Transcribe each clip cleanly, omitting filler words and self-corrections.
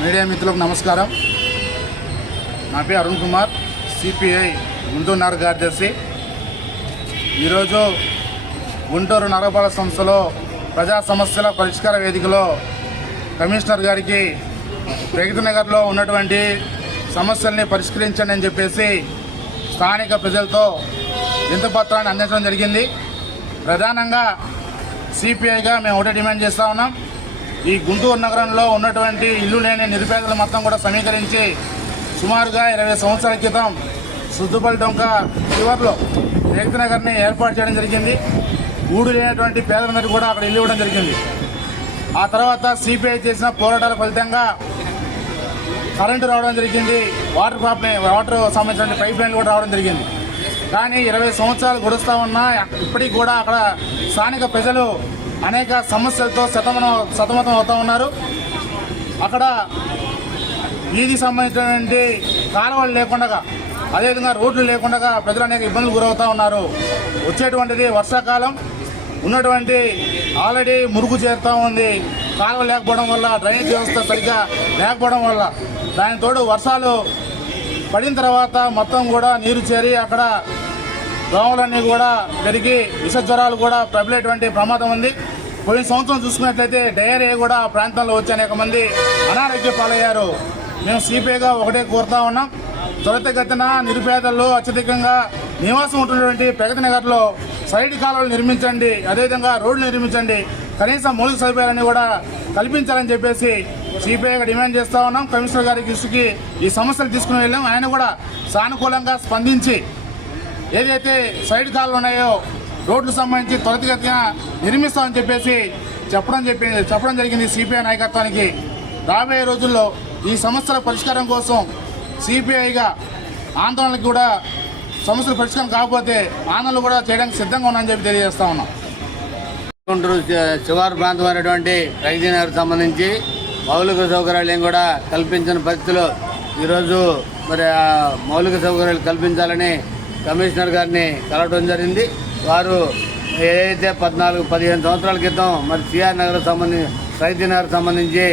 Media మిత్రులకు నమస్కారం. నా పేరు అరుణ్ కుమార్, సిపిఐ గుంటూరు నగర కార్యదర్శి. ఈరోజు గుంటూరు నగరపాలక సంస్థలో ప్రజా సమస్యల పరిష్కార వేదికలో కమిషనర్ గారికి ప్రగతి నగర్లో ఉన్నటువంటి సమస్యల్ని పరిష్కరించండి అని చెప్పేసి స్థానిక ప్రజలతో వినతిపత్రాన్ని అందించడం జరిగింది. ప్రధానంగా సిపిఐగా మేము ఒకటే డిమాండ్ చేస్తూ ఉన్నాం. ఈ గుంటూరు నగరంలో ఉన్నటువంటి ఇల్లు లేని నిరుపేదలు మొత్తం కూడా సమీకరించి సుమారుగా 20 సంవత్సరాల క్రితం సుద్దుపల్లి డొంక చివర్లో ప్రగతి నగర్ని ఏర్పాటు చేయడం జరిగింది. ఊడు లేనటువంటి పేదలందరికీ కూడా అక్కడ ఇల్లు ఇవ్వడం జరిగింది. ఆ తర్వాత సిపిఐ చేసిన పోరాటాల ఫలితంగా కరెంటు రావడం జరిగింది, వాటర్ సంబంధించిన పైప్ లైన్లు కూడా రావడం జరిగింది. కానీ 20 సంవత్సరాలు గడుస్తూ ఉన్నా ఇప్పటికి కూడా అక్కడ స్థానిక ప్రజలు అనేక సమస్యలతో సతమతం అవుతూ ఉన్నారు. అక్కడ వీధికి సంబంధించినటువంటి కాలువలు లేకుండా, అదేవిధంగా రోడ్లు లేకుండా ప్రజలు అనేక ఇబ్బందులు గురవుతూ ఉన్నారు. వచ్చేటువంటిది వర్షాకాలం, ఉన్నటువంటి ఆల్రెడీ మురుగు చేరుతూ ఉంది. కాలువ లేకపోవడం వల్ల, డ్రైనేజ్ వ్యవస్థ సరిగ్గా లేకపోవడం వల్ల, దాని తోడు వర్షాలు పడిన తర్వాత మొత్తం కూడా నీరు చేరి అక్కడ దోమలన్నీ కూడా పెరిగి విష జ్వరాలు కూడా ప్రబలేటువంటి ప్రమాదం ఉంది. పోయిన సంవత్సరం చూసుకున్నట్లయితే డయేరియా కూడా ఆ ప్రాంతంలో వచ్చి అనేక మంది అనారోగ్య పాలయ్యారు. మేము సిపిఐగా ఒకటే కోరుతా ఉన్నాం, త్వరితగతిన నిరుపేదల్లో అత్యధికంగా నివాసం ఉంటున్నటువంటి ప్రగతి నగర్లో సైడ్ కాలువలు నిర్మించండి, అదేవిధంగా రోడ్లు నిర్మించండి, కనీసం మౌలిక సదుపాయాలన్నీ కూడా కల్పించాలని చెప్పేసి సిపిఐగా డిమాండ్ చేస్తూ ఉన్నాం. కమిషనర్ గారి దృష్టికి ఈ సమస్యలు తీసుకుని వెళ్ళాం. ఆయన కూడా సానుకూలంగా స్పందించి ఏదైతే సైడ్ కాలువలు ఉన్నాయో రోడ్లకు సంబంధించి త్వరితగతిన నిర్మిస్తామని చెప్పేసి చెప్పడం జరిగింది సిపిఐ నాయకత్వానికి. రాబోయే రోజుల్లో ఈ సమస్యల పరిష్కారం కోసం సిపిఐగా ఆందోళనకు కూడా సమస్యల పరిష్కారం కాకపోతే ఆందోళనలు కూడా చేయడానికి సిద్ధంగా ఉన్నామని చెప్పి తెలియజేస్తా ఉన్నాం. గుంటూరు శివారు ప్రాంతమైనటువంటి ప్రగతి నగర్ సంబంధించి మౌలిక సౌకర్యాలు కూడా కల్పించిన పరిస్థితిలో ఈరోజు మరి ఆ మౌలిక సౌకర్యాలు కల్పించాలని కమిషనర్ గారిని కలవడం జరిగింది. వారు ఏదైతే 14-15 సంవత్సరాల క్రితం మరి సిఆర్ నగర్ ప్రగతి నగర్ సంబంధించి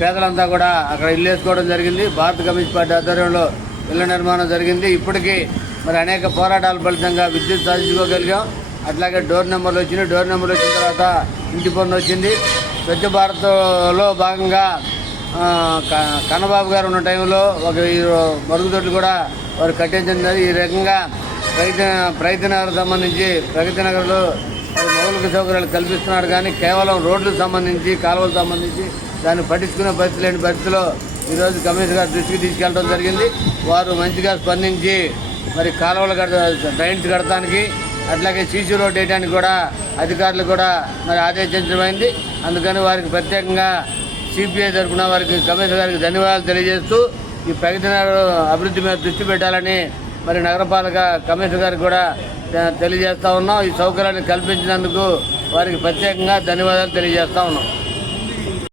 పేదలంతా కూడా అక్కడ ఇల్లు వేసుకోవడం జరిగింది. భారత కమ్యూనిస్ట్ పార్టీ ఆధ్వర్యంలో ఇళ్ల నిర్మాణం జరిగింది. ఇప్పటికీ మరి అనేక పోరాటాల ఫలితంగా విద్యుత్ సాధించుకోగలిగాం. అట్లాగే డోర్ నెంబర్లు వచ్చినాయి. డోర్ నెంబర్లు వచ్చిన తర్వాత ఇంటి పన్ను వచ్చింది. స్వచ్ఛ భారత్లో భాగంగా కన్నబాబు గారు ఉన్న టైంలో ఒక మరుగుదొడ్లు కూడా వారు కట్టించింది. ఈ రకంగా ప్రగతి నగర్ సంబంధించి ప్రగతి నగర్లో మౌలిక సౌకర్యాలు కల్పిస్తున్నాడు. కానీ కేవలం రోడ్లకు సంబంధించి, కాలువలకు సంబంధించి దాన్ని పట్టించుకునే పరిస్థితి లేని పరిస్థితిలో ఈరోజు కమిషనర్ గారి దృష్టికి తీసుకెళ్ళడం జరిగింది. వారు మంచిగా స్పందించి మరి కాలువలు డ్రైన్స్ కడటానికి, అట్లాగే సీసీ రోడ్ వేయడానికి కూడా అధికారులు కూడా మరి ఆదేశించడమైంది. అందుకని వారికి ప్రత్యేకంగా సిపిఐ తరఫున వారికి కమిషనర్ గారికి ధన్యవాదాలు తెలియజేస్తూ ఈ ప్రగతి నగర్ అభివృద్ధి మీద దృష్టి పెట్టాలని మరి నగరపాలక కమిషనర్ గారికి కూడా తెలియజేస్తూ ఉన్నాం. ఈ సౌకర్యాన్ని కల్పించినందుకు వారికి ప్రత్యేకంగా ధన్యవాదాలు తెలియజేస్తూ ఉన్నాం.